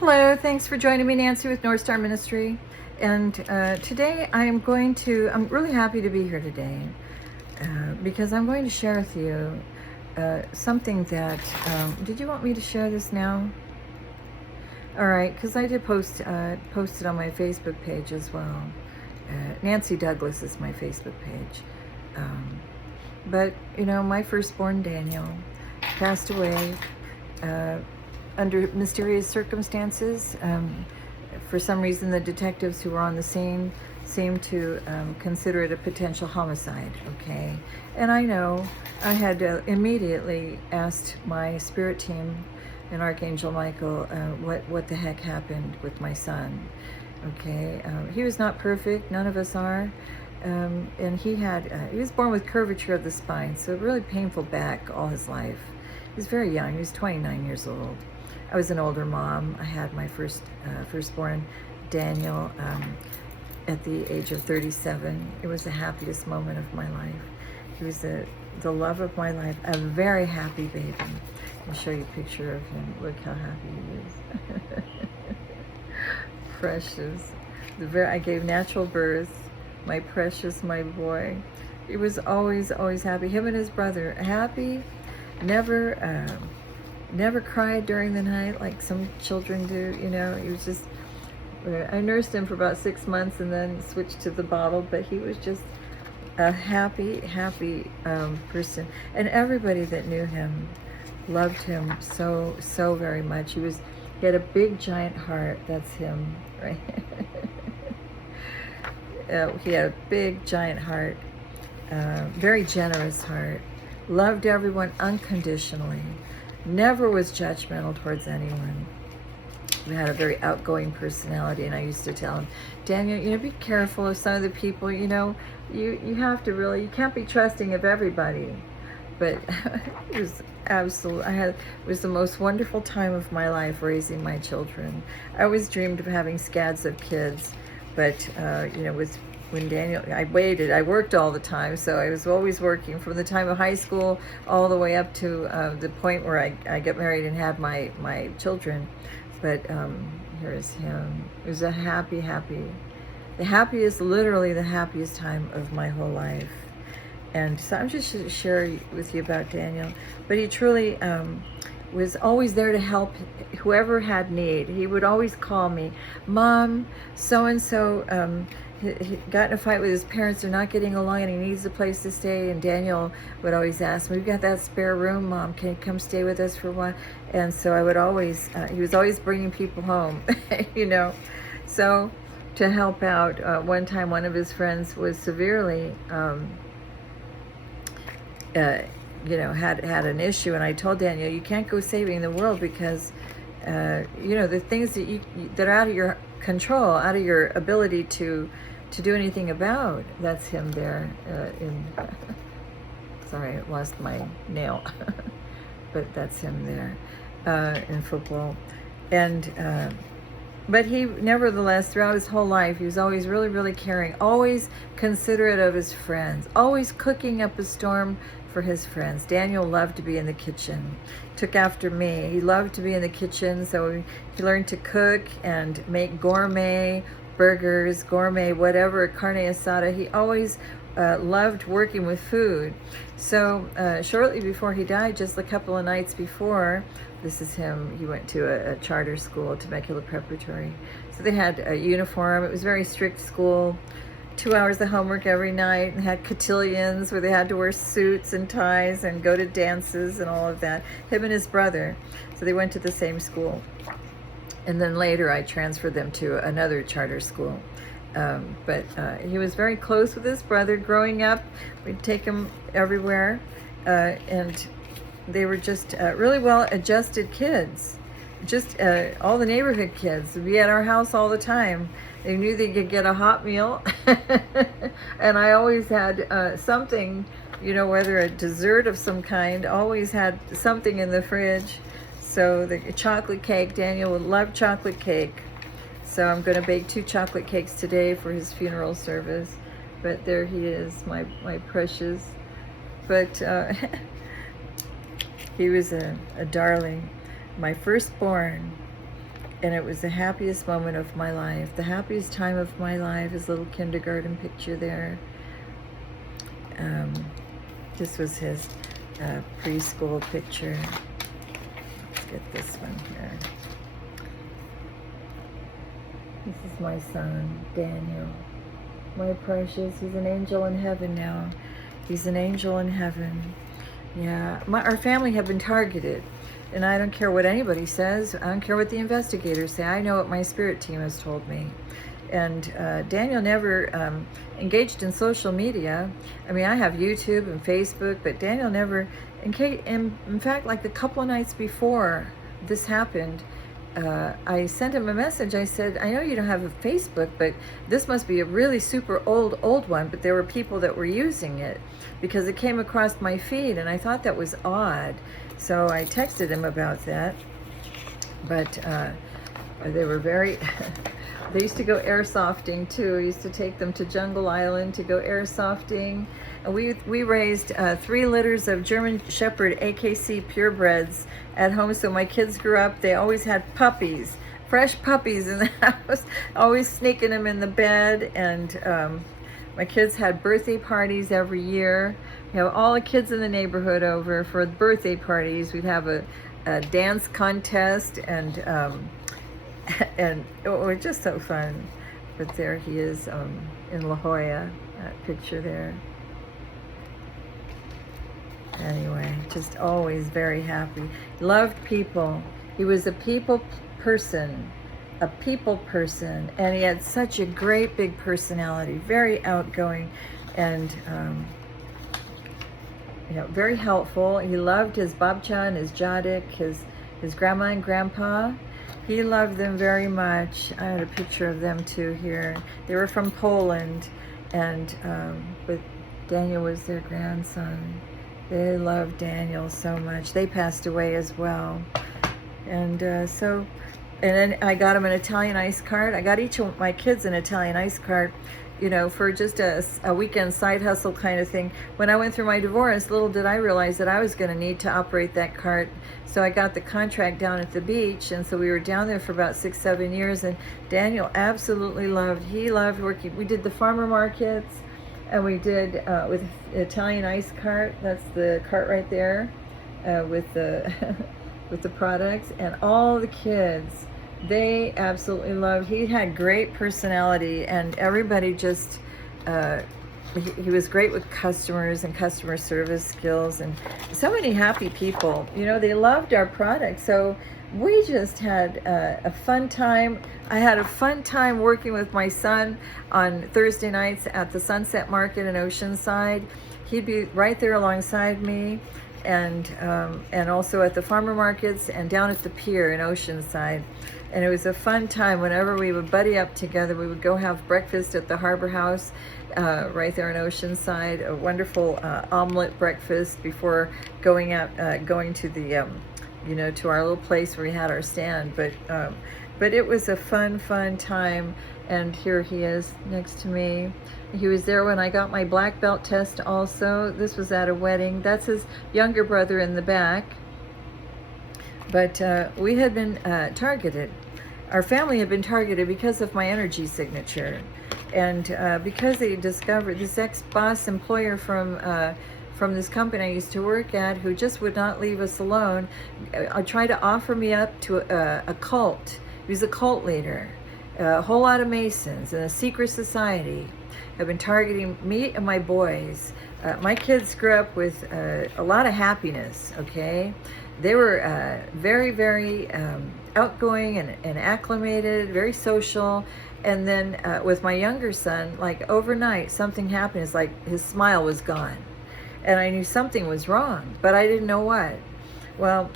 Hello, thanks for joining me, Nancy, with North Star Ministry. And today I'm really happy to be here today because I'm going to share with you something that, did you want me to share this now? All right, because I did post it on my Facebook page as well. Nancy Douglas is my Facebook page. But, my firstborn, Daniel, passed away under mysterious circumstances. For some reason, the detectives who were on the scene seemed to consider it a potential homicide, okay? And I know I had immediately asked my spirit team and Archangel Michael what the heck happened with my son, okay? He was not perfect, none of us are. And he was born with curvature of the spine, so really painful back all his life. He was very young, he was 29 years old. I was an older mom. I had my firstborn, Daniel, at the age of 37. It was the happiest moment of my life. He was the love of my life, a very happy baby. I'll show you a picture of him. Look how happy he is. Precious. I gave natural birth. My precious, my boy. He was always, always happy. Him and his brother, happy, never cried during the night like some children do, He was just, I nursed him for about 6 months and then switched to the bottle, but he was just a happy person. And everybody that knew him loved him so, so very much. He had a big giant heart. That's him, right? He had a big giant heart, very generous heart, loved everyone unconditionally, never was judgmental towards anyone. We had a very outgoing personality, and I used to tell him, Daniel, be careful of some of the people, you have to really, you can't be trusting of everybody. But it was it was the most wonderful time of my life raising my children. I always dreamed of having scads of kids, but when Daniel, I worked all the time, so I was always working from the time of high school all the way up to the point where I got married and had my children. But here's him. It was a literally the happiest time of my whole life. And so I'm just to share with you about Daniel. But he truly was always there to help whoever had need. He would always call me, Mom, so-and-so he got in a fight with his parents. They're not getting along and he needs a place to stay. And Daniel would always ask me, we've got that spare room, Mom, can you come stay with us for a while? And so I would always, he was always bringing people home, So to help out, one time one of his friends was severely, had an issue, and I told Daniel, you can't go saving the world because, the things that are out of your control, out of your ability to do anything about. That's him there sorry, I lost my nail, but that's him there in football. And but he, nevertheless, throughout his whole life, he was always really, really caring, always considerate of his friends, always cooking up a storm for his friends. Daniel loved to be in the kitchen, took after me. He loved to be in the kitchen, so he learned to cook and make gourmet burgers, gourmet whatever, carne asada. He always loved working with food. So shortly before he died, just a couple of nights before, this is him, he went to a charter school, Temecula Preparatory. So they had a uniform. It was a very strict school, 2 hours of homework every night, and had cotillions where they had to wear suits and ties and go to dances and all of that. Him and his brother. So they went to the same school. And then later I transferred them to another charter school. But he was very close with his brother growing up. We'd take him everywhere. And they were just really well-adjusted kids. Just all the neighborhood kids would be at our house all the time. They knew they could get a hot meal. And I always had something, whether a dessert of some kind, always had something in the fridge. So the chocolate cake, Daniel would love chocolate cake. So I'm going to bake 2 chocolate cakes today for his funeral service. But there he is, my precious. But he was a darling. My firstborn, And it was the happiest moment of my life. The happiest time of my life. His little kindergarten picture there. This was his preschool picture. Let's get this one here. This is my son, Daniel. My precious. He's an angel in heaven now. He's an angel in heaven. Yeah, our family have been targeted. And I don't care what anybody says. I don't care what the investigators say. I know what my spirit team has told me. And Daniel never engaged in social media. I mean, I have YouTube and Facebook, but Daniel never, in fact, like a couple of nights before this happened, I sent him a message. I said, I know you don't have a Facebook, but this must be a really super old one, but there were people that were using it because it came across my feed, and I thought that was odd. So I texted him about that, but they were very, they used to go airsofting too. I used to take them to Jungle Island to go airsofting. And we raised 3 litters of German Shepherd AKC purebreds at home. So my kids grew up, they always had puppies, fresh puppies in the house, always sneaking them in the bed. And my kids had birthday parties every year. We have all the kids in the neighborhood over for the birthday parties. We'd have a dance contest, and it was just so fun. But there he is in La Jolla, that picture there. Anyway, just always very happy. Loved people. He was a people person, and he had such a great big personality, very outgoing, and very helpful. He loved his babcha and his jadek, his grandma and grandpa. He loved them very much. I had a picture of them too here. They were from Poland, and but Daniel was their grandson. They loved Daniel so much. They passed away as well. And then I got him an Italian ice cart. I got each of my kids an Italian ice cart, for just a weekend side hustle kind of thing. When I went through my divorce, little did I realize that I was going to need to operate that cart. So I got the contract down at the beach, and so we were down there for about 6-7 years, and Daniel absolutely loved working. We did the farmer markets, and we did with Italian ice cart. That's the cart right there with the with the products, and all the kids, they absolutely loved. He had great personality, and everybody just he was great with customers and customer service skills, and so many happy people. They loved our product, so we just had a fun time. I had a fun time working with my son on Thursday nights at the Sunset Market in Oceanside. He'd be right there alongside me, and also at the farmer markets and down at the pier in Oceanside. And it was a fun time. Whenever we would buddy up together, we would go have breakfast at the Harbor House right there in Oceanside. A wonderful omelet breakfast before going to the to our little place where we had our stand. But it was a fun time. And here he is next to me. He was there when I got my black belt test also. This was at a wedding. That's his younger brother in the back. But we had been targeted. Our family had been targeted because of my energy signature. And because they discovered this ex-boss employer from this company I used to work at, who just would not leave us alone, tried to offer me up to a cult. He was a cult leader. A whole lot of Masons and a secret society have been targeting me and my boys. My kids grew up with a lot of happiness, okay? They were very outgoing and acclimated, very social. And then with my younger son, like overnight, something happened. It's like his smile was gone. And I knew something was wrong, but I didn't know what. Well,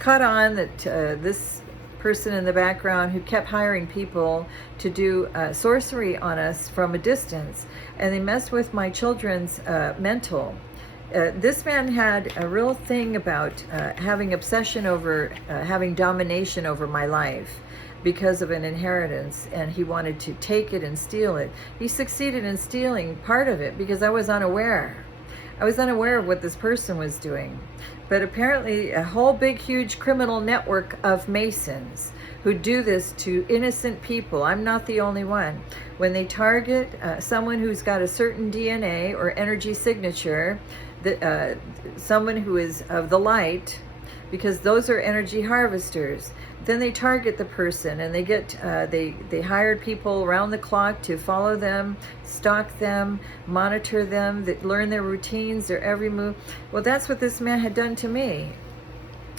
caught on that this person in the background who kept hiring people to do sorcery on us from a distance, and they messed with my children's mental. This man had a real thing about having obsession over, having domination over my life because of an inheritance, and he wanted to take it and steal it. He succeeded in stealing part of it because I was unaware. I was unaware of what this person was doing. But apparently a whole big, huge criminal network of Masons who do this to innocent people. I'm not the only one. When they target someone who's got a certain DNA or energy signature, someone who is of the light, because those are energy harvesters, then they target the person, and they get they hired people around the clock to follow them, stalk them, monitor them, that learn their routines, their every move. Well, that's what this man had done to me.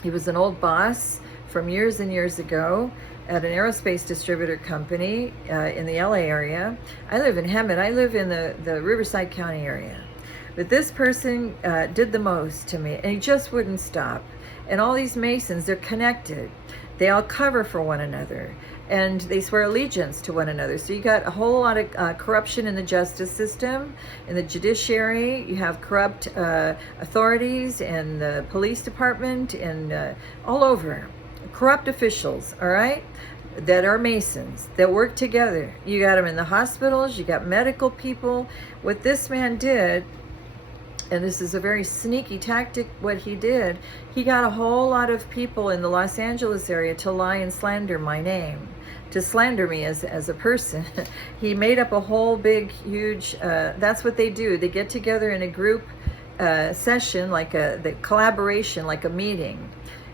He was an old boss from years and years ago at an aerospace distributor company in the LA area. I live in Hemet. I live in the Riverside County area. But this person did the most to me, and he just wouldn't stop. And all these Masons, they're connected. They all cover for one another, and they swear allegiance to one another. So you got a whole lot of corruption in the justice system, in the judiciary. You have corrupt authorities in the police department, and all over. Corrupt officials, all right, that are Masons, that work together. You got them in the hospitals, you got medical people. What this man did, and this is a very sneaky tactic, what he did, he got a whole lot of people in the Los Angeles area to lie and slander my name, to slander me as a person. He made up a whole big, huge, that's what they do. They get together in a group session, like the collaboration, like a meeting.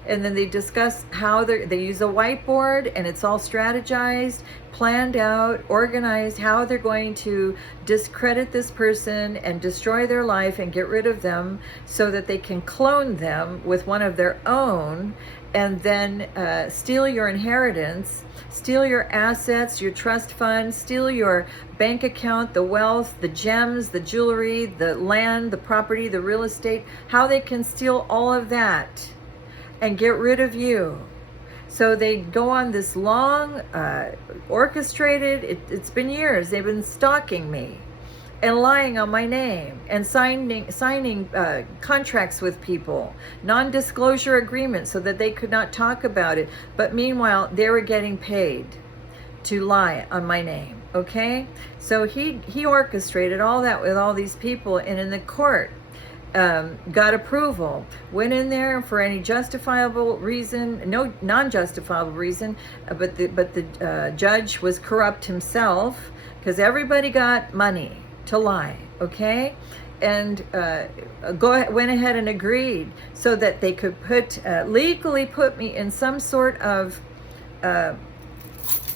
And then they discuss how they use a whiteboard, and it's all strategized, planned out, organized, how they're going to discredit this person and destroy their life and get rid of them so that they can clone them with one of their own, and then steal your inheritance, steal your assets, your trust fund, steal your bank account, the wealth, the gems, the jewelry, the land, the property, the real estate, how they can steal all of that and get rid of you. So they go on this long, orchestrated, it's been years, they've been stalking me and lying on my name and signing contracts with people, non-disclosure agreements so that they could not talk about it. But meanwhile, they were getting paid to lie on my name, okay? So he orchestrated all that with all these people, and in the court, got approval, went in there for any justifiable reason, no non-justifiable reason, but the judge was corrupt himself, because everybody got money to lie, okay? And went ahead and agreed so that they could legally put me in some sort of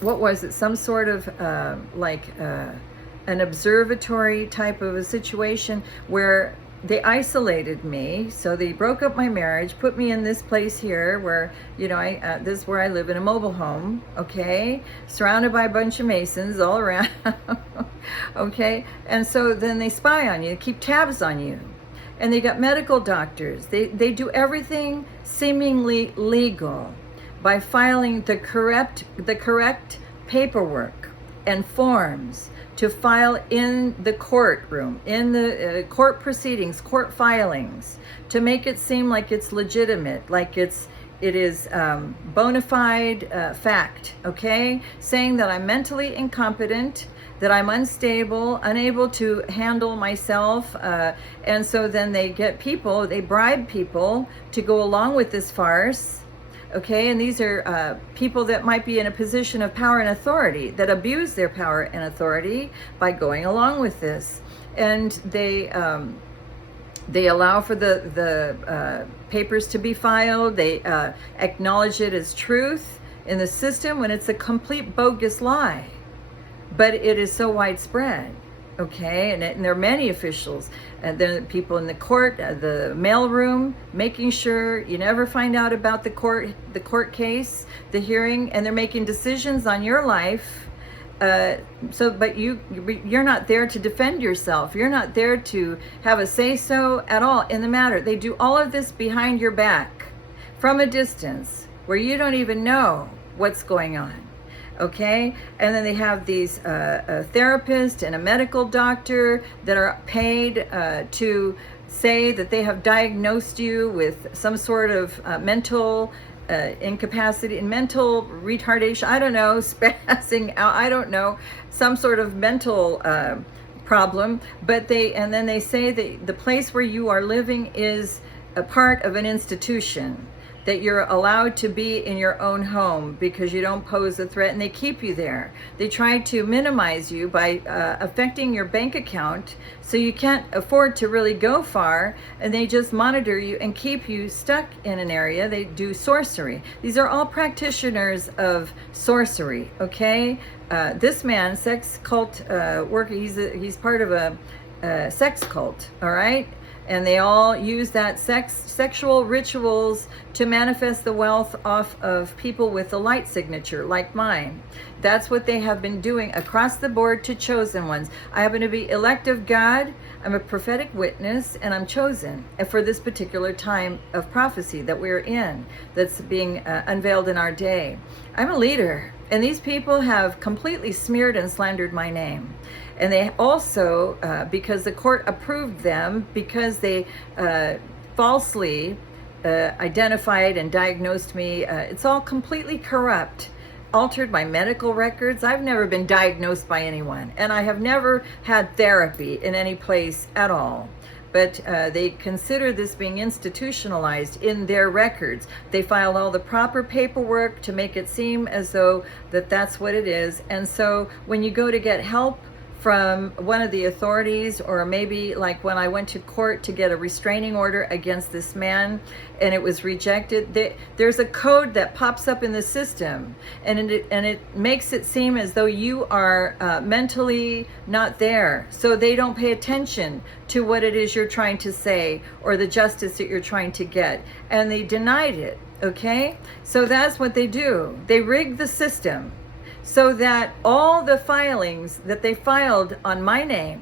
what was it, some sort of an observatory type of a situation where they isolated me. So they broke up my marriage, put me in this place here where, you know, this is where I live, in a mobile home, okay, surrounded by a bunch of Masons all around. Okay, and so then they spy on you, keep tabs on you, and they got medical doctors. They do everything seemingly legal by filing the correct paperwork and forms to file in the courtroom, in the court proceedings, court filings, to make it seem like it's legitimate, like it is bona fide fact, okay? Saying that I'm mentally incompetent, that I'm unstable, unable to handle myself, and so then they bribe people to go along with this farce. Okay, and these are people that might be in a position of power and authority, that abuse their power and authority by going along with this. And they allow for the papers to be filed. They acknowledge it as truth in the system when it's a complete bogus lie. But it is so widespread. Okay, and there are many officials, and then people in the court, the mailroom, making sure you never find out about the court case, the hearing, and they're making decisions on your life. But you're not there to defend yourself. You're not there to have a say-so at all in the matter. They do all of this behind your back, from a distance, where you don't even know what's going on. Okay, and then they have these a therapist and a medical doctor that are paid to say that they have diagnosed you with some sort of mental incapacity and mental retardation. I don't know, spazzing out. I don't know, some sort of mental problem. But then they say that the place where you are living is a part of an institution, that you're allowed to be in your own home because you don't pose a threat, and they keep you there. They try to minimize you by affecting your bank account so you can't afford to really go far, and they just monitor you and keep you stuck in an area. They do sorcery. These are all practitioners of sorcery, okay? This man, sex cult worker, he's part of a sex cult, all right? And they all use that sexual rituals to manifest the wealth off of people with a light signature like mine. That's what they have been doing across the board to chosen ones. I happen to be elect of God. I'm a prophetic witness, and I'm chosen for this particular time of prophecy that we're in, that's being unveiled in our day. I'm a leader, and these people have completely smeared and slandered my name. And they also, because the court approved them, because they falsely identified and diagnosed me, it's all completely corrupt, altered my medical records. I've never been diagnosed by anyone, and I have never had therapy in any place at all. But they consider this being institutionalized in their records. They filed all the proper paperwork to make it seem as though that's what it is. And so when you go to get help from one of the authorities, or maybe like when I went to court to get a restraining order against this man and it was rejected, there's a code that pops up in the system, and it makes it seem as though you are mentally not there, so they don't pay attention to what it is you're trying to say or the justice that you're trying to get, and they denied it. Okay, so that's what they do. They rig the system so that all the filings that they filed on my name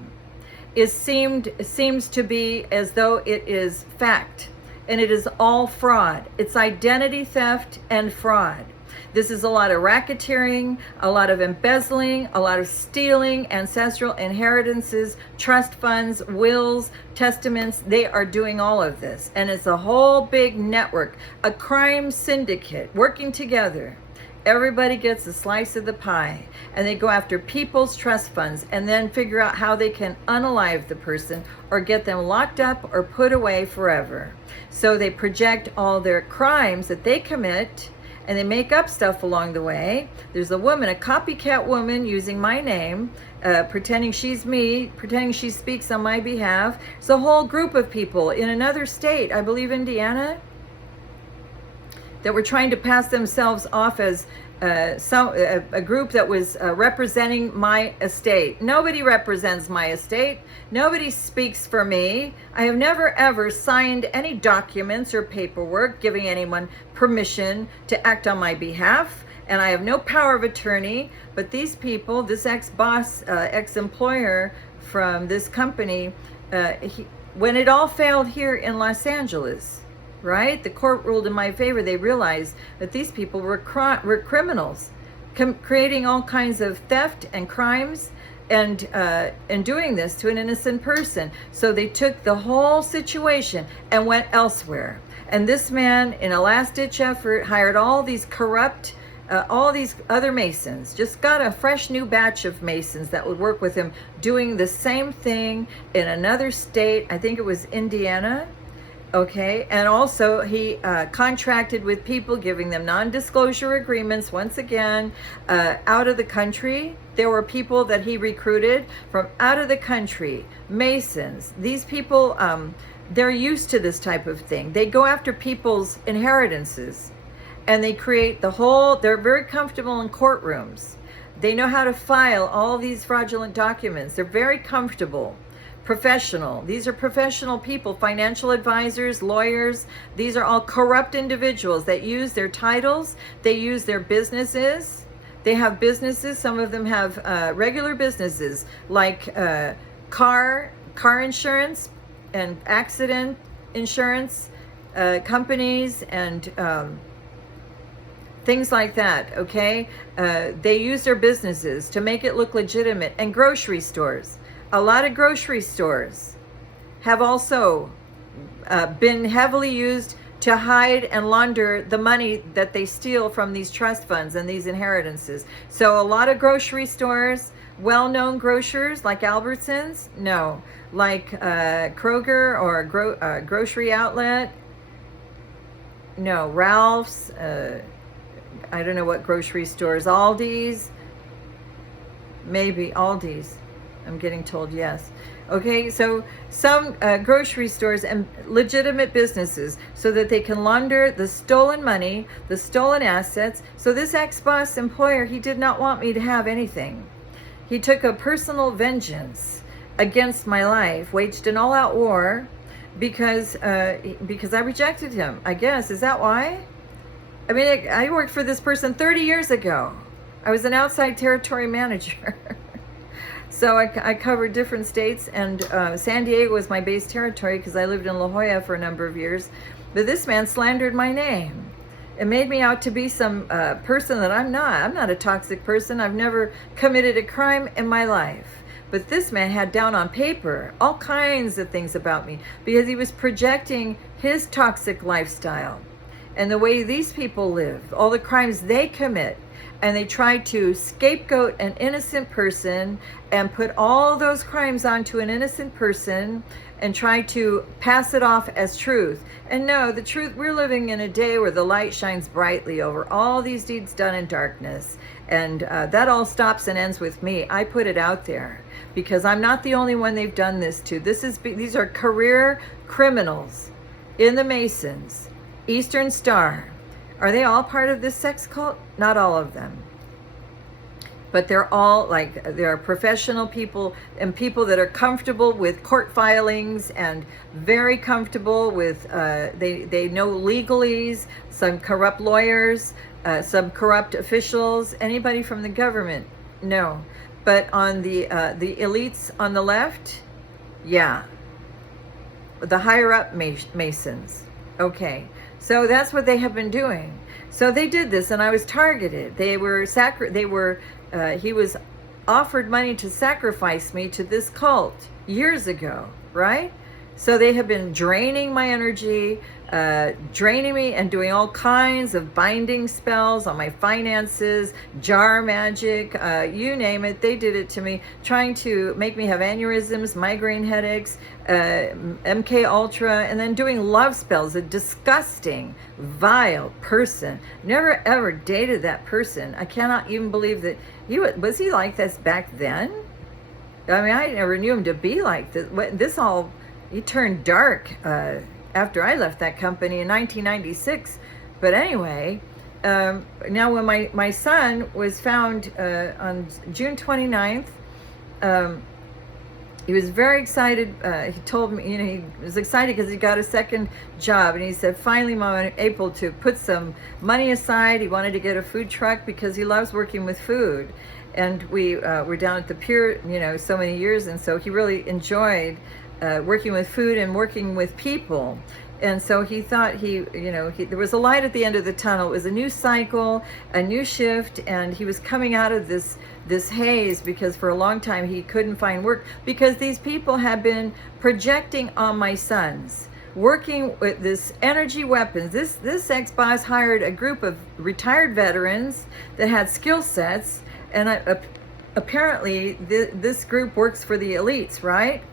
seems to be as though it is fact, and it is all fraud. It's identity theft and fraud. This is a lot of racketeering, a lot of embezzling, a lot of stealing ancestral inheritances, trust funds, wills, testaments. They are doing all of this, and it's a whole big network, a crime syndicate working together. Everybody gets a slice of the pie, and they go after people's trust funds and then figure out how they can unalive the person or get them locked up or put away forever. So they project all their crimes that they commit, and they make up stuff along the way. There's a woman, a copycat woman, using my name, pretending she's me, pretending she speaks on my behalf. It's a whole group of people in another state, I believe Indiana, that were trying to pass themselves off as a group that was representing my estate. Nobody represents my estate. Nobody speaks for me. I have never ever signed any documents or paperwork giving anyone permission to act on my behalf, and I have no power of attorney. But these people, this ex-boss, ex-employer from this company, when it all failed here in Los Angeles, right? The court ruled in my favor. They realized that these people were criminals, creating all kinds of theft and crimes, and doing this to an innocent person. So they took the whole situation and went elsewhere. And this man, in a last-ditch effort, hired all these corrupt, all these other Masons, just got a fresh new batch of Masons that would work with him, doing the same thing in another state. I think it was Indiana. Okay, and also he contracted with people, giving them non-disclosure agreements, once again, out of the country. There were people that he recruited from out of the country, Masons. These people, they're used to this type of thing. They go after people's inheritances, and they create they're very comfortable in courtrooms. They know how to file all these fraudulent documents. They're very comfortable. Professional. These are professional people, financial advisors, lawyers. These are all corrupt individuals that use their titles. They use their businesses. They have businesses. Some of them have regular businesses like car insurance and accident insurance companies and things like that, okay? They use their businesses to make it look legitimate. And grocery stores. A lot of grocery stores have also been heavily used to hide and launder the money that they steal from these trust funds and these inheritances. So a lot of grocery stores well-known grocers like Albertsons? No. Like Kroger or a grocery outlet? No. Ralph's? I don't know what grocery stores. Aldi's? Maybe Aldi's. I'm getting told yes. Okay, so some grocery stores and legitimate businesses so that they can launder the stolen money, the stolen assets. So this ex-boss employer, he did not want me to have anything. He took a personal vengeance against my life, waged an all-out war because I rejected him, I guess. Is that why? I mean, I worked for this person 30 years ago. I was an outside territory manager. So I covered different states, and San Diego was my base territory because I lived in La Jolla for a number of years. But this man slandered my name. It made me out to be some person that I'm not. I'm not a toxic person. I've never committed a crime in my life. But this man had down on paper all kinds of things about me because he was projecting his toxic lifestyle and the way these people live, all the crimes they commit. And they tried to scapegoat an innocent person and put all those crimes onto an innocent person and try to pass it off as truth. And no, the truth, we're living in a day where the light shines brightly over all these deeds done in darkness. And that all stops and ends with me. I put it out there because I'm not the only one they've done this to. These are career criminals in the Masons, Eastern Star. Are they all part of this sex cult? Not all of them. But they're all they're professional people and people that are comfortable with court filings and very comfortable with, they know legalese, some corrupt lawyers, some corrupt officials, anybody from the government, no. But on the elites on the left, yeah. The higher up Masons, okay. So that's what they have been doing. So they did this, and I was targeted. He was offered money to sacrifice me to this cult years ago, right? So they have been draining my energy, draining me and doing all kinds of binding spells on my finances, jar magic, you name it. They did it to me, trying to make me have aneurysms, migraine headaches, MK Ultra, and then doing love spells. A disgusting, vile person. Never ever dated that person. I cannot even believe that was he like this back then? I mean, I never knew him to be like this. He turned dark after I left that company in 1996. But anyway, now when my son was found on June 29th, he was very excited. He told me, he was excited because he got a second job. And he said, finally, Mom, I'm able to put some money aside. He wanted to get a food truck because he loves working with food. And we were down at the pier, so many years. And so he really enjoyed working with food and working with people. And so he thought there was a light at the end of the tunnel. It was a new cycle, a new shift, and he was coming out of this haze because for a long time he couldn't find work because these people had been projecting on my sons, working with this energy weapons. This ex-boss hired a group of retired veterans that had skill sets, and apparently this group works for the elites, right?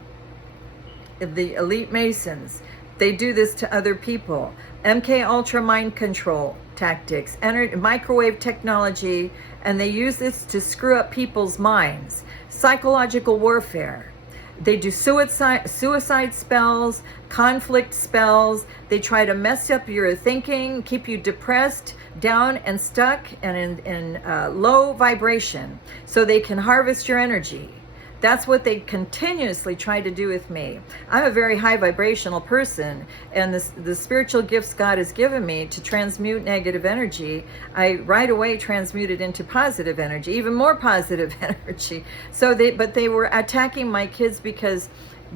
The elite Masons. They do this to other people. MK Ultra mind control tactics, microwave technology, and they use this to screw up people's minds. Psychological warfare. They do suicide spells, conflict spells. They try to mess up your thinking, keep you depressed, down and stuck, and in low vibration, so they can harvest your energy. That's what they continuously try to do with me. I'm a very high vibrational person, and the spiritual gifts God has given me to transmute negative energy, I right away transmute it into positive energy, even more positive energy. But they were attacking my kids because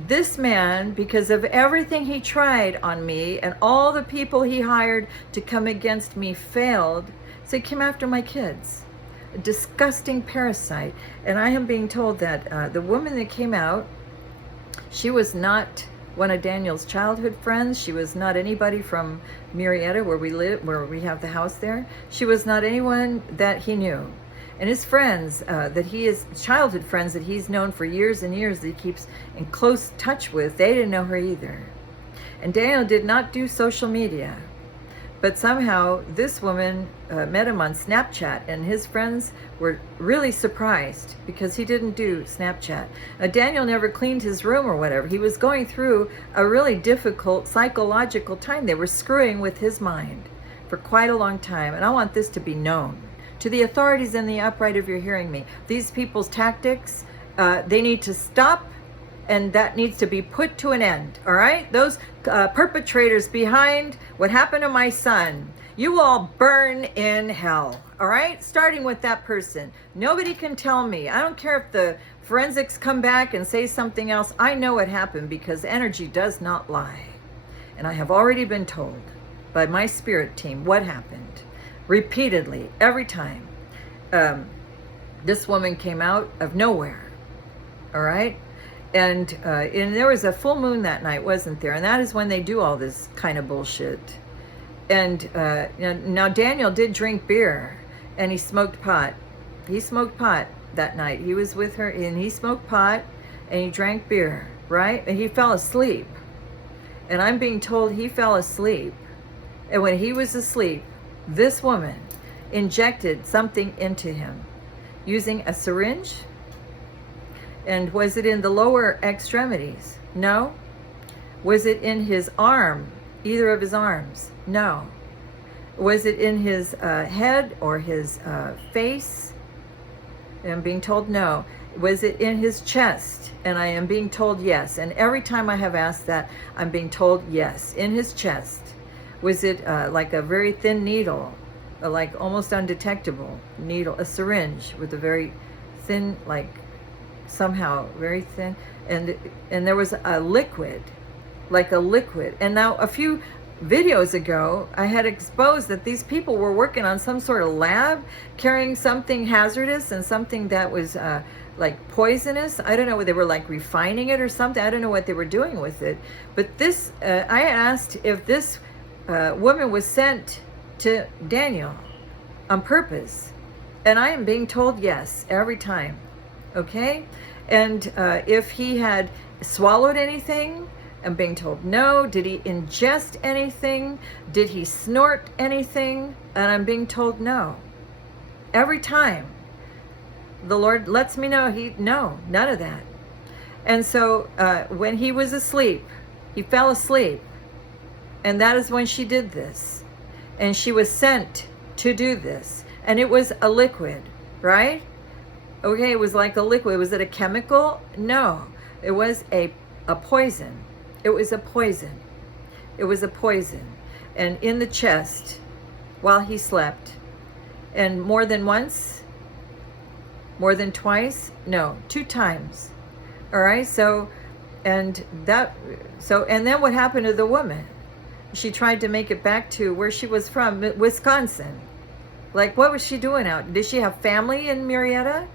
this man, because of everything he tried on me and all the people he hired to come against me failed, so he came after my kids. A disgusting parasite. And I am being told that the woman that came out, she was not one of Daniel's childhood friends. She was not anybody from Murrieta, where we live, where we have the house there. She was not anyone that he knew. And his friends, that he is childhood friends that he's known for years and years, that he keeps in close touch with, they didn't know her either. And Daniel did not do social media. But somehow this woman met him on Snapchat, and his friends were really surprised because he didn't do Snapchat. Daniel never cleaned his room or whatever. He was going through a really difficult psychological time. They were screwing with his mind for quite a long time. And I want this to be known to the authorities in the upright, if you're hearing me. These people's tactics, they need to stop, and that needs to be put to an end, all right? Those perpetrators behind what happened to my son, you all burn in hell, all right? Starting with that person. Nobody can tell me. I don't care if the forensics come back and say something else. I know what happened because energy does not lie. And I have already been told by my spirit team what happened repeatedly, every time. This woman came out of nowhere, all right? And there was a full moon that night, wasn't there? And that is when they do all this kind of bullshit. And now Daniel did drink beer, and he smoked pot. He smoked pot that night. He was with her, and he smoked pot, and he drank beer, right? And he fell asleep. And I'm being told he fell asleep. And when he was asleep, this woman injected something into him using a syringe. And was it in the lower extremities? No. Was it in his arm, either of his arms? No. Was it in his head or his face? I'm being told no. Was it in his chest? And I am being told yes. And every time I have asked that, I'm being told yes. In his chest. Was it like a very thin needle, like almost undetectable needle, a syringe with a very thin, like somehow very thin, and there was a liquid, like a liquid. And now a few videos ago, I had exposed that these people were working on some sort of lab, carrying something hazardous and something that was like poisonous. I don't know whether they were like refining it or something. I don't know what they were doing with it. But this, I asked if this woman was sent to Daniel on purpose, and I am being told yes every time. Okay, and if he had swallowed anything, I'm being told no. Did he ingest anything? Did he snort anything? And I'm being told no. Every time the Lord lets me know, no, none of that. And so when he was asleep, he fell asleep, and that is when she did this, and she was sent to do this, and it was a liquid, right? Okay, it was like a liquid. Was it a chemical? No, it was a poison. It was a poison. It was a poison. And in the chest while he slept. And more than once? More than twice? No, 2 times. All right, and then what happened to the woman? She tried to make it back to where she was from, Wisconsin. Like, what was she doing out? Did she have family in Marietta?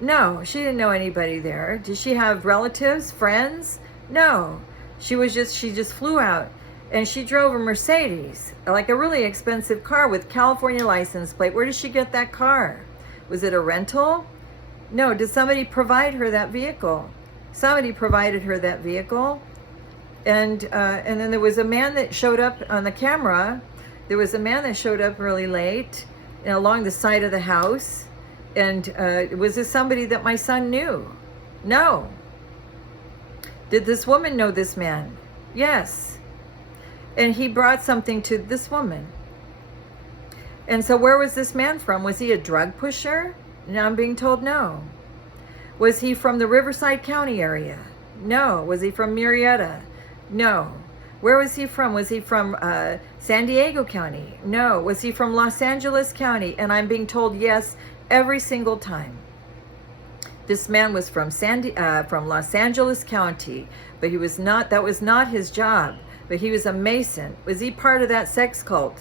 No, she didn't know anybody there. Did she have relatives, friends? No. She just flew out, and she drove a Mercedes, like a really expensive car with California license plate. Where did she get that car? Was it a rental? No. Did somebody provide her that vehicle? Somebody provided her that vehicle. And then there was a man that showed up on the camera. There was a man that showed up really late, along the side of the house. And was this somebody that my son knew? No. Did this woman know this man? Yes. And he brought something to this woman. And so where was this man from? Was he a drug pusher? Now I'm being told no. Was he from the Riverside County area? No. Was he from Marietta? No. Where was he from? Was he from San Diego County? No. Was he from Los Angeles County? And I'm being told yes every single time. This man was from Los Angeles County, but he was not. That was not his job. But he was a Mason. Was he part of that sex cult?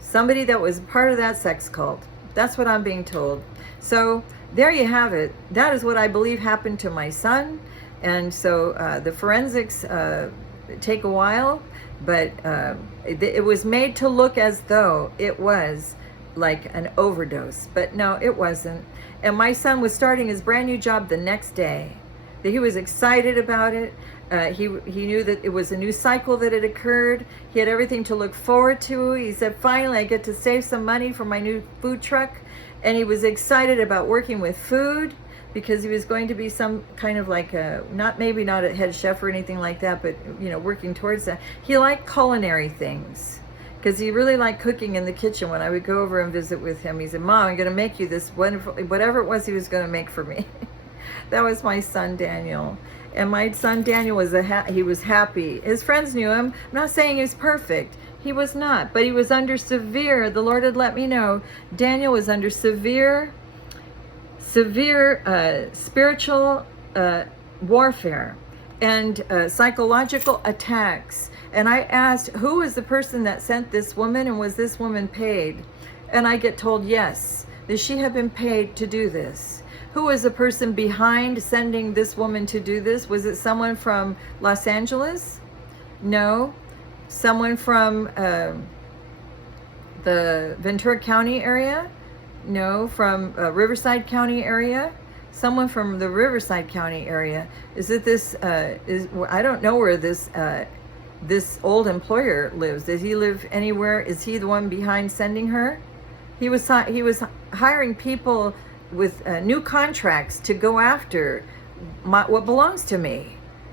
Somebody that was part of that sex cult. That's what I'm being told. So there you have it. That is what I believe happened to my son. And so the forensics take a while, but it was made to look as though it was like an overdose, but no, it wasn't. And my son was starting his brand new job the next day. That he was excited about it. He knew that it was a new cycle that had occurred. He had everything to look forward to. He said, finally, I get to save some money for my new food truck. And he was excited about working with food because he was going to be some kind of like maybe not a head chef or anything like that, but working towards that. He liked culinary things because he really liked cooking in the kitchen. When I would go over and visit with him, he said, Mom, I'm going to make you this wonderful, whatever it was he was going to make for me. That was my son Daniel. And my son Daniel was he was happy. His friends knew him. I'm not saying he was perfect. He was not, but he was under severe, the Lord had let me know, Daniel was under severe spiritual warfare and psychological attacks. And I asked, who was the person that sent this woman, and was this woman paid? And I get told, yes, that she had been paid to do this. Who was the person behind sending this woman to do this? Was it someone from Los Angeles? No. Someone from the Ventura County area? No. From Riverside County area? Someone from the Riverside County area. Is it this? I don't know where this old employer lives. Does he live anywhere? Is he the one behind sending her? He was hiring people with new contracts to go after what belongs to me,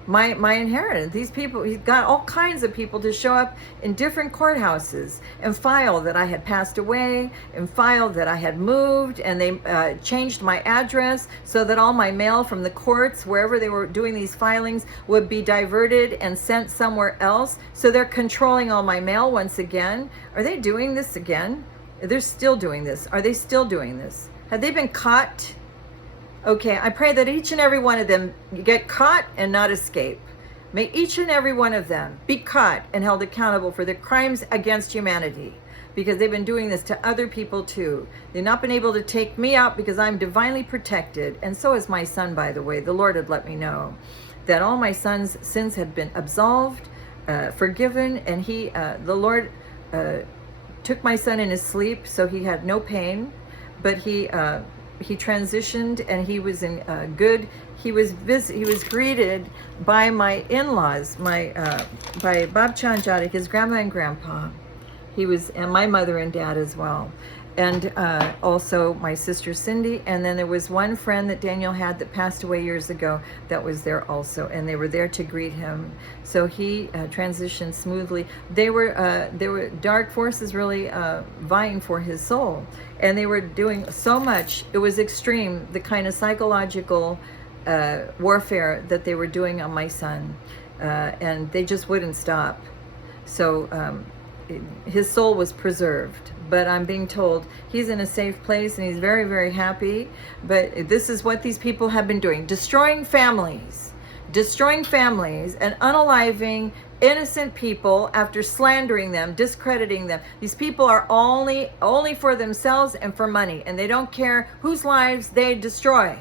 my inheritance. These people, he's got all kinds of people to show up in different courthouses and file that I had passed away and file that I had moved, and they changed my address so that all my mail from the courts, wherever they were doing these filings, would be diverted and sent somewhere else. So they're controlling all my mail once again. Are they doing this again? They're still doing this. Are they still doing this? Have they been caught? Okay, I pray that each and every one of them get caught and not escape. May each and every one of them be caught and held accountable for their crimes against humanity, because they've been doing this to other people too. They've not been able to take me out because I'm divinely protected, and so is my son, by the way. The Lord had let me know that all my son's sins had been absolved, forgiven, and the Lord took my son in his sleep, so he had no pain. But he transitioned, and he was in he was greeted by my in-laws, by Bob Chanjadik, his grandma and grandpa. And my mother and dad as well. And also my sister Cindy. And then there was one friend that Daniel had that passed away years ago that was there also, and they were there to greet him. So he transitioned smoothly. There were dark forces really vying for his soul, and they were doing so much. It was extreme, the kind of psychological warfare that they were doing on my son, and they just wouldn't stop. So his soul was preserved, but I'm being told he's in a safe place and he's very, very happy. But this is what these people have been doing: destroying families and unaliving innocent people after slandering them, discrediting them. These people are only for themselves and for money, and they don't care whose lives they destroy.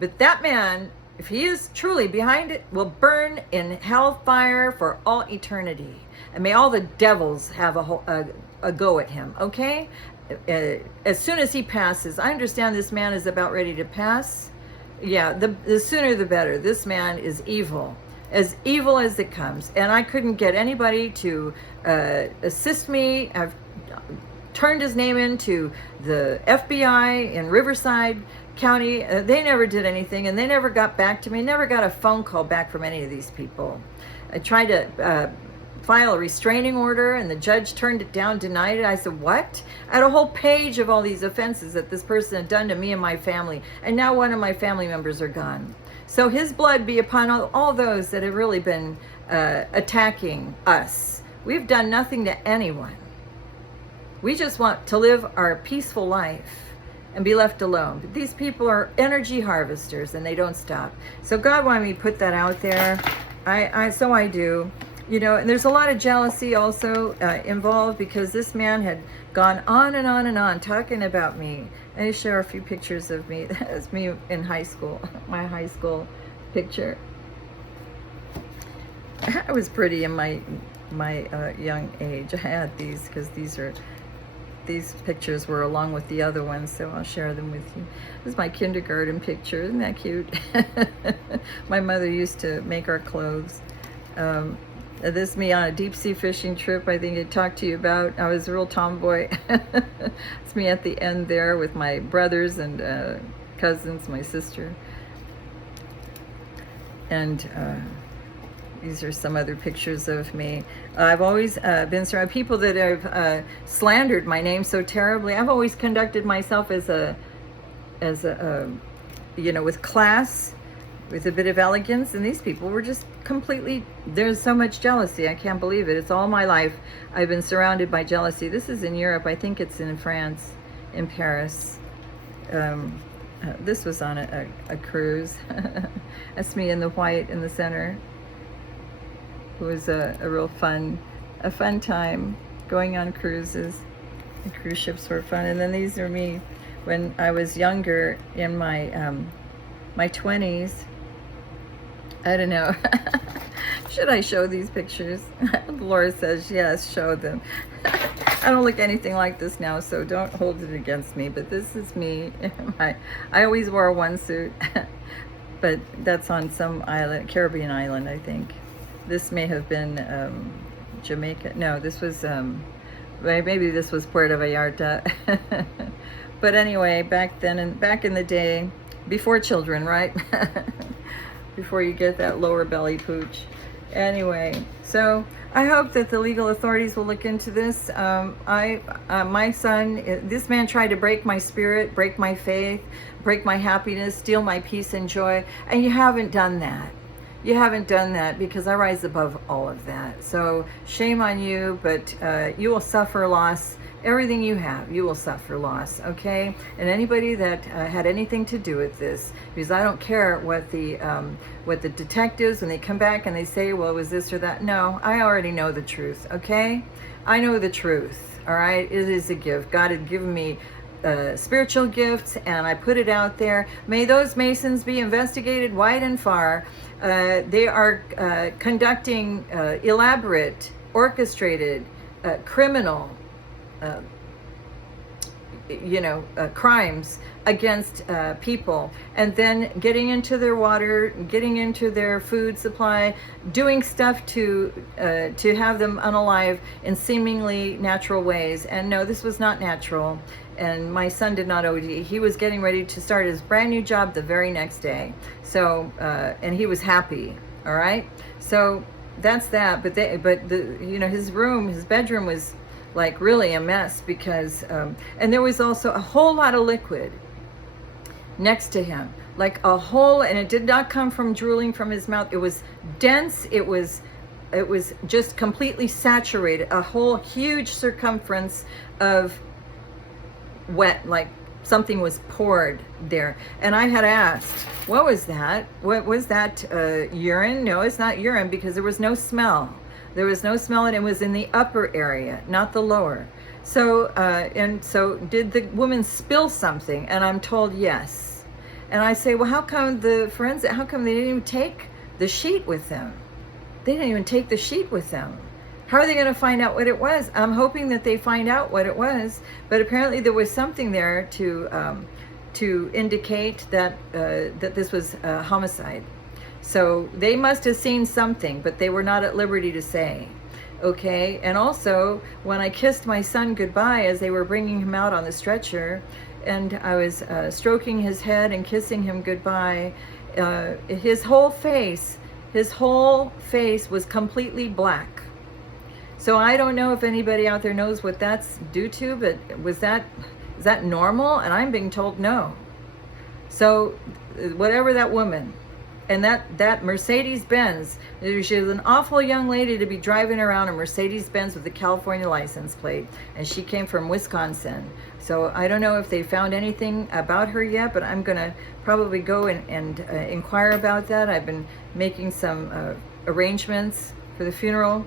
But that man, if he is truly behind it, will burn in hellfire for all eternity. And may all the devils have a go at him, okay? As soon as he passes, I understand this man is about ready to pass. Yeah, the sooner the better. This man is evil as it comes. And I couldn't get anybody to assist me. I've turned his name into the FBI in Riverside County. They never did anything, and they never got back to me, never got a phone call back from any of these people. I tried to file a restraining order, and the judge turned it down, denied it. I said, what? I had a whole page of all these offenses that this person had done to me and my family, and now one of my family members are gone. So his blood be upon all those that have really been attacking us. We've done nothing to anyone. We just want to live our peaceful life and be left alone. But these people are energy harvesters, and they don't stop. So God wanted me to put that out there. So I do. And there's a lot of jealousy also involved, because this man had gone on and on and on talking about me. And I share a few pictures of me. That's me in high school, my high school picture. I was pretty in my young age. I had these because these are these pictures were along with the other ones, so I'll share them with you. This is my kindergarten picture. Isn't that cute? My mother used to make our clothes. This is me on a deep sea fishing trip. I think I talked to you about. I was a real tomboy. It's me at the end there with my brothers and cousins, my sister. And these are some other pictures of me. I've always been surrounded people that have slandered my name so terribly. I've always conducted myself as a you know, with class, with a bit of elegance, and these people were just completely, there's so much jealousy. I can't believe it. It's all my life I've been surrounded by jealousy. This is in Europe. I think it's in France, in Paris. This was on a cruise. That's me in the white in the center. It was a real fun time going on cruises. The cruise ships were fun. And then these are me when I was younger, in my my 20s. I don't know. Should I show these pictures? Laura says yes, show them. I don't look anything like this now, so don't hold it against me, but this is me. I always wore one suit, but that's on some island, Caribbean island, I think. This may have been Jamaica. No, this was, maybe this was Puerto Vallarta. But anyway, back then, and back in the day, before children, right? Before you get that lower belly pooch. Anyway, so I hope that the legal authorities will look into this. My son, this man tried to break my spirit, break my faith, break my happiness, steal my peace and joy, and you haven't done that. You haven't done that, because I rise above all of that. So shame on you, but you will suffer loss. Everything you have, you will suffer loss, okay? And anybody that had anything to do with this, because I don't care what the detectives, when they come back and they say, well, it was this or that. No, I already know the truth, okay? I know the truth, all right? It is a gift. God had given me spiritual gifts, and I put it out there. May those Masons be investigated wide and far. They are conducting elaborate, orchestrated, criminal, crimes against people, and then getting into their water, getting into their food supply, doing stuff to have them unalive in seemingly natural ways. And no, this was not natural. And my son did not OD. He was getting ready to start his brand new job the very next day. So, and he was happy. All right. So that's that. But his bedroom was like really a mess, because and there was also a whole lot of liquid next to him, like a whole, and it did not come from drooling from his mouth. It was dense. It was just completely saturated, a whole huge circumference of wet, like something was poured there. And I had asked, what was that? What was that? Urine? No, it's not urine, because there was no smell. There was no smell, and it was in the upper area, not the lower. So, so did the woman spill something? And I'm told yes. And I say, well, how come they didn't even take the sheet with them? They didn't even take the sheet with them. How are they going to find out what it was? I'm hoping that they find out what it was, but apparently there was something there to indicate that that this was a homicide. So they must have seen something, but they were not at liberty to say. Okay, and also when I kissed my son goodbye as they were bringing him out on the stretcher, and I was stroking his head and kissing him goodbye, his whole face was completely black. So I don't know if anybody out there knows what that's due to, but is that normal? And I'm being told no. So whatever that woman, and that Mercedes-Benz, she was an awful young lady to be driving around a Mercedes-Benz with a California license plate, and she came from Wisconsin. So I don't know if they found anything about her yet, but I'm gonna probably go and inquire about that. I've been making some arrangements for the funeral,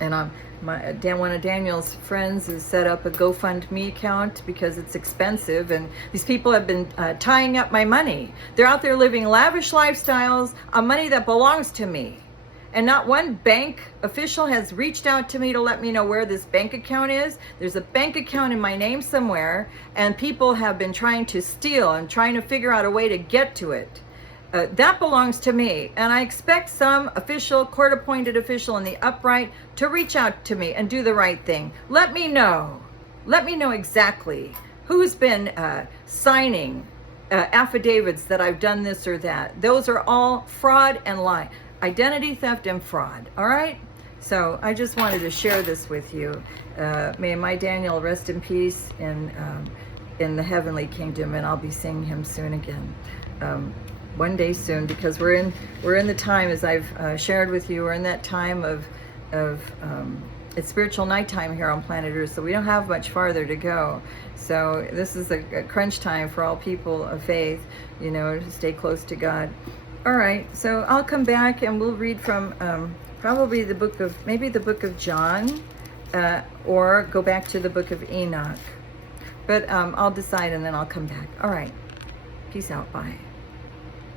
and one of Daniel's friends has set up a GoFundMe account because it's expensive, and these people have been tying up my money. They're out there living lavish lifestyles on money that belongs to me, and not one bank official has reached out to me to let me know where this bank account is. There's a bank account in my name somewhere, and people have been trying to steal and trying to figure out a way to get to it. That belongs to me, and I expect some official, court-appointed official in the upright to reach out to me and do the right thing. Let me know. Let me know exactly who's been signing affidavits that I've done this or that. Those are all fraud and lie. Identity theft and fraud. All right? So I just wanted to share this with you. May my Daniel rest in peace in the heavenly kingdom, and I'll be seeing him soon again. One day soon, because we're in the time, as I've shared with you, we're in that time of it's spiritual nighttime here on planet Earth, so we don't have much farther to go. So this is a crunch time for all people of faith, you know, to stay close to God. All right, so I'll come back and we'll read from probably the book of John, or go back to the book of Enoch. But I'll decide and then I'll come back. All right, peace out, bye.